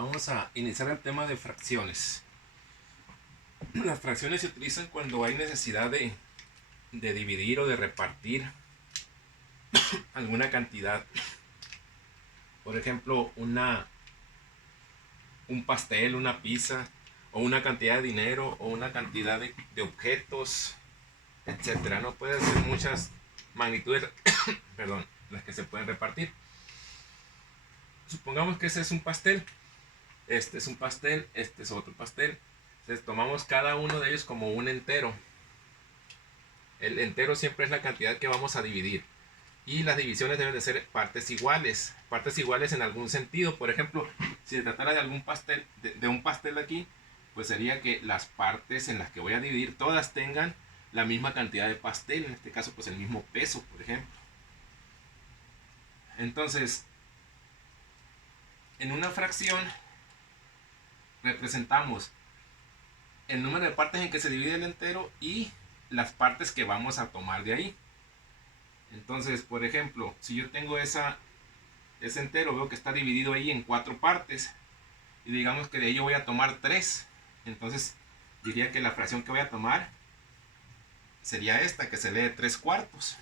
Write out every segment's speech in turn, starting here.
Vamos a iniciar el tema de fracciones. Las fracciones se utilizan cuando hay necesidad de dividir o de repartir alguna cantidad. Por ejemplo, un pastel, una pizza, o una cantidad de dinero, o una cantidad de objetos, etcétera. No puede ser muchas magnitudes, perdón, las que se pueden repartir. Supongamos que ese es un pastel. Este es un pastel, este es otro pastel. Entonces tomamos cada uno de ellos como un entero. El entero siempre es la cantidad que vamos a dividir. Y las divisiones deben de ser partes iguales. Partes iguales en algún sentido. Por ejemplo, si se tratara de algún pastel, de un pastel aquí, pues sería que las partes en las que voy a dividir todas tengan la misma cantidad de pastel. En este caso, pues el mismo peso, por ejemplo. Entonces, en una fracción representamos el número de partes en que se divide el entero y las partes que vamos a tomar de ahí. Entonces, por ejemplo, si yo tengo ese entero, veo que está dividido ahí en 4 partes y digamos que de ello voy a tomar 3. Entonces diría que la fracción que voy a tomar sería esta, que se lee 3/4.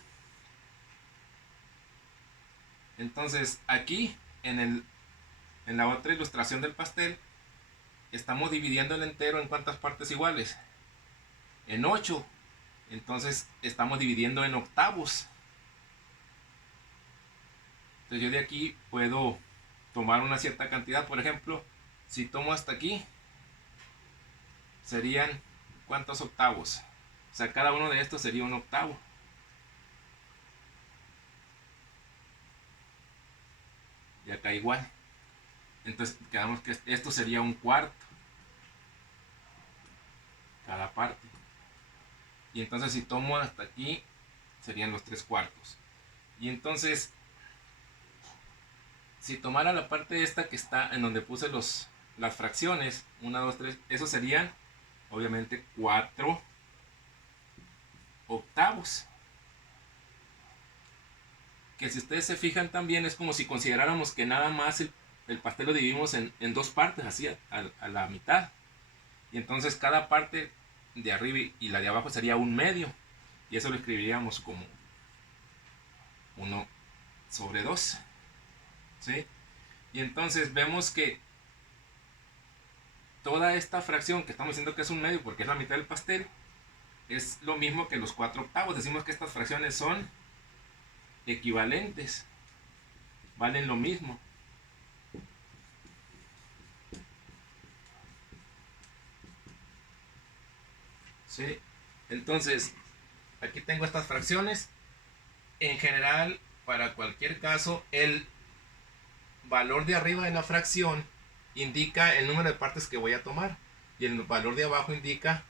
Entonces aquí en la otra ilustración del pastel estamos dividiendo el entero en cuántas partes iguales, en 8. Entonces estamos dividiendo en octavos. Entonces yo de aquí puedo tomar una cierta cantidad. Por ejemplo, si tomo hasta aquí, serían ¿cuántos octavos? O sea, cada uno de estos sería un octavo. Y acá igual. Entonces quedamos que esto sería un cuarto. Cada parte. Y entonces si tomo hasta aquí, serían los 3/4. Y entonces, si tomara la parte esta que está en donde puse las fracciones, 1, 2, 3, eso serían obviamente 4 octavos. Que si ustedes se fijan también es como si consideráramos que nada más el pastel lo dividimos en 2 partes, así a la mitad. Y entonces cada parte de arriba y la de abajo sería un medio. Y eso lo escribiríamos como 1/2. ¿Sí? Y entonces vemos que toda esta fracción que estamos diciendo que es un medio porque es la mitad del pastel, es lo mismo que los 4 octavos. Decimos que estas fracciones son equivalentes, valen lo mismo. ¿Sí? Entonces, aquí tengo estas fracciones. En general, para cualquier caso, el valor de arriba de la fracción indica el número de partes que voy a tomar y el valor de abajo indica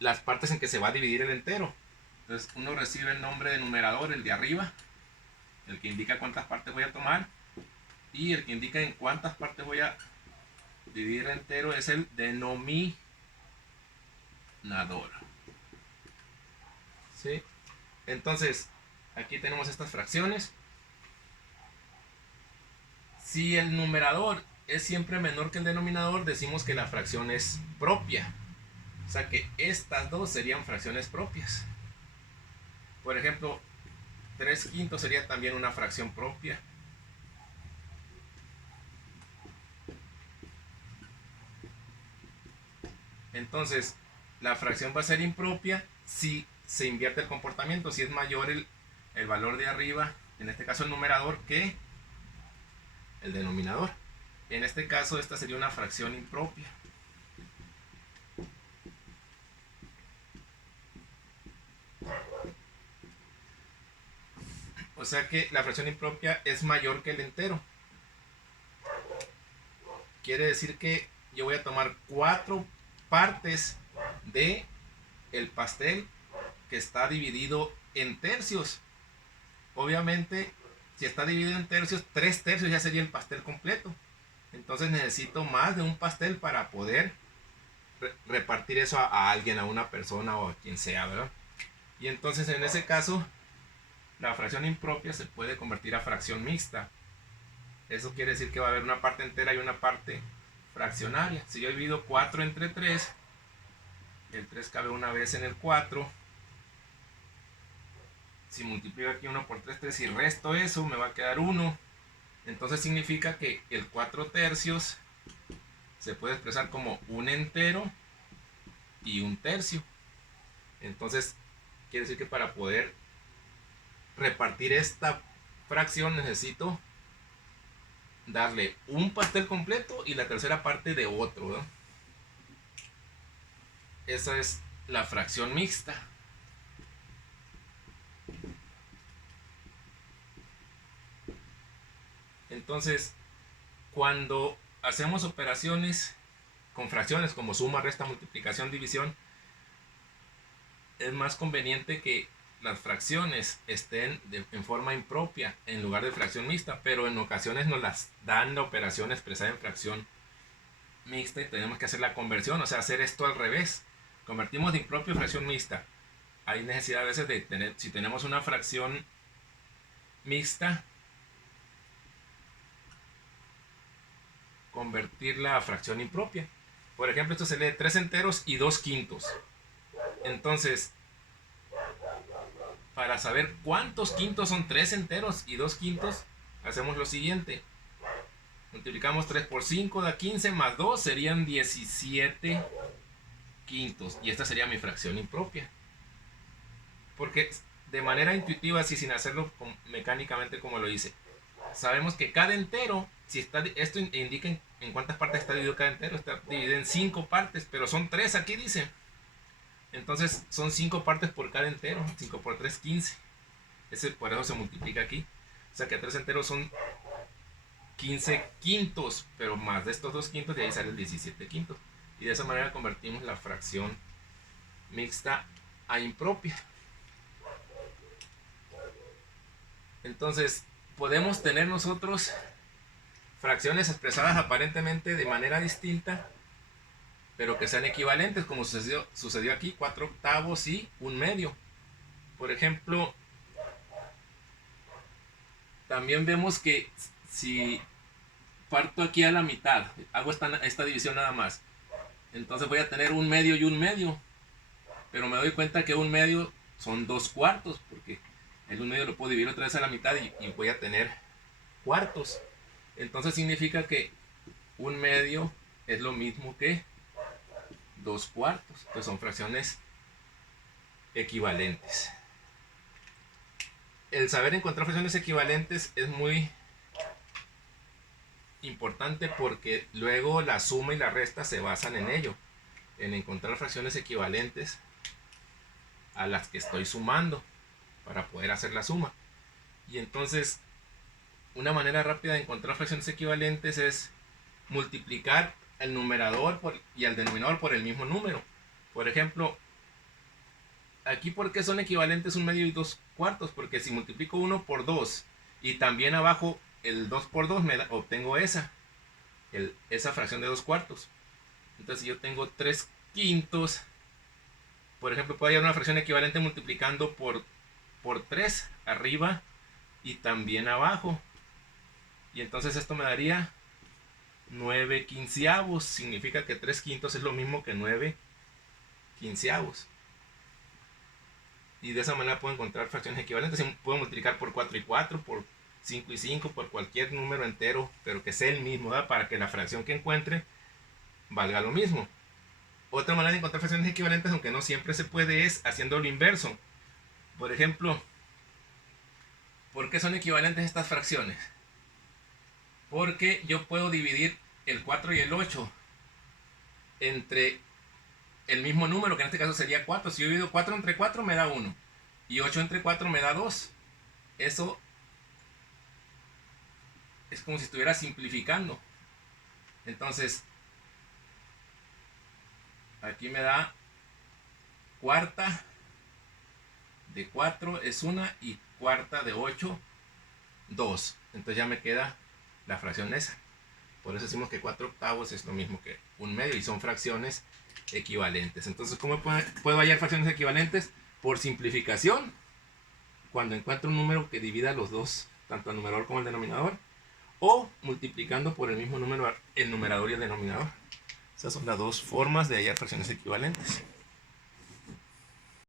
las partes en que se va a dividir el entero. Entonces uno recibe el nombre de numerador, el de arriba, el que indica cuántas partes voy a tomar, y el que indica en cuántas partes voy a dividir el entero es el denominador. ¿Sí? Entonces aquí tenemos estas fracciones. Si el numerador es siempre menor que el denominador, decimos que la fracción es propia. O sea que estas dos serían fracciones propias. Por ejemplo, 3/5 sería también una fracción propia. Entonces, la fracción va a ser impropia si se invierte el comportamiento, si es mayor el valor de arriba, en este caso el numerador, que el denominador. En este caso, esta sería una fracción impropia. O sea que la fracción impropia es mayor que el entero. Quiere decir que yo voy a tomar 4 partes de el pastel que está dividido en tercios. Obviamente, si está dividido en tercios, 3/3 ya sería el pastel completo. Entonces necesito más de un pastel para poder repartir eso a alguien, a una persona o a quien sea, ¿verdad? Y entonces en ese caso, la fracción impropia se puede convertir a fracción mixta. Eso quiere decir que va a haber una parte entera y una parte fraccionaria. Si yo divido 4 entre 3, el 3 cabe una vez en el 4. Si multiplico aquí 1 por 3, 3 y resto eso, me va a quedar 1. Entonces significa que el 4 tercios se puede expresar como un entero y un tercio. Entonces quiere decir que para poder repartir esta fracción necesito darle un pastel completo y la tercera parte de otro, ¿no? Esa es la fracción mixta. Entonces, cuando hacemos operaciones con fracciones como suma, resta, multiplicación, división, es más conveniente que las fracciones estén en forma impropia en lugar de fracción mixta, pero en ocasiones nos las dan la operación expresada en fracción mixta y tenemos que hacer la conversión, o sea, hacer esto al revés. Convertimos de impropio a fracción mixta. Hay necesidad a veces de tener, si tenemos una fracción mixta, convertirla a fracción impropia. Por ejemplo, esto se lee 3 enteros y 2 quintos. Entonces, para saber cuántos quintos son 3 enteros y 2 quintos, hacemos lo siguiente. Multiplicamos 3 por 5, da 15, más 2 serían 17 quintos. Y esta sería mi fracción impropia. Porque de manera intuitiva, así sin hacerlo mecánicamente como lo hice, sabemos que cada entero, si está, esto indica en cuántas partes está dividido cada entero, está dividido en 5 partes, pero son 3 aquí dice. Entonces son 5 partes por cada entero, 5 por 3, 15. Por eso se multiplica aquí. O sea que 3 enteros son 15 quintos, pero más de estos 2 quintos, de ahí salen 17 quintos. Y de esa manera convertimos la fracción mixta a impropia. Entonces, podemos tener nosotros fracciones expresadas aparentemente de manera distinta, pero que sean equivalentes, como sucedió aquí, 4 octavos y 1/2. Por ejemplo, también vemos que si parto aquí a la mitad, hago esta división nada más, entonces voy a tener 1/2 y 1/2, pero me doy cuenta que 1/2 son 2 cuartos, porque el 1/2 lo puedo dividir otra vez a la mitad y voy a tener cuartos. Entonces significa que 1/2 es lo mismo que 2 cuartos. Entonces son fracciones equivalentes. El saber encontrar fracciones equivalentes es muy importante porque luego la suma y la resta se basan en ello, en encontrar fracciones equivalentes a las que estoy sumando para poder hacer la suma. Y entonces una manera rápida de encontrar fracciones equivalentes es multiplicar el numerador y el denominador por el mismo número. Por ejemplo, aquí, ¿por qué son equivalentes 1/2 y 2 cuartos? Porque si multiplico 1 por 2 y también abajo el 2 por 2, obtengo esa fracción de 2 cuartos. Entonces, si yo tengo 3 quintos, por ejemplo, puedo hallar una fracción equivalente multiplicando por 3 arriba y también abajo. Y entonces esto me daría 9 quinceavos. Significa que 3 quintos es lo mismo que 9 quinceavos. Y de esa manera puedo encontrar fracciones equivalentes. Puedo multiplicar por 4 y 4, por 5 y 5, por cualquier número entero, pero que sea el mismo, ¿verdad? Para que la fracción que encuentre valga lo mismo. Otra manera de encontrar fracciones equivalentes, aunque no siempre se puede, es haciendo lo inverso. Por ejemplo, ¿por qué son equivalentes estas fracciones? Porque yo puedo dividir el 4 y el 8 entre el mismo número, que en este caso sería 4. Si yo divido 4 entre 4 me da 1 y 8 entre 4 me da 2. Eso es como si estuviera simplificando. Entonces, aquí me da cuarta de 4 es 1 y cuarta de 8, 2. Entonces ya me queda la fracción esa. Por eso decimos que 4 octavos es lo mismo que 1/2 y son fracciones equivalentes. Entonces, ¿cómo puedo hallar fracciones equivalentes? Por simplificación, cuando encuentro un número que divida los dos, tanto el numerador como el denominador, o multiplicando por el mismo número el numerador y el denominador. Esas son las dos formas de hallar fracciones equivalentes.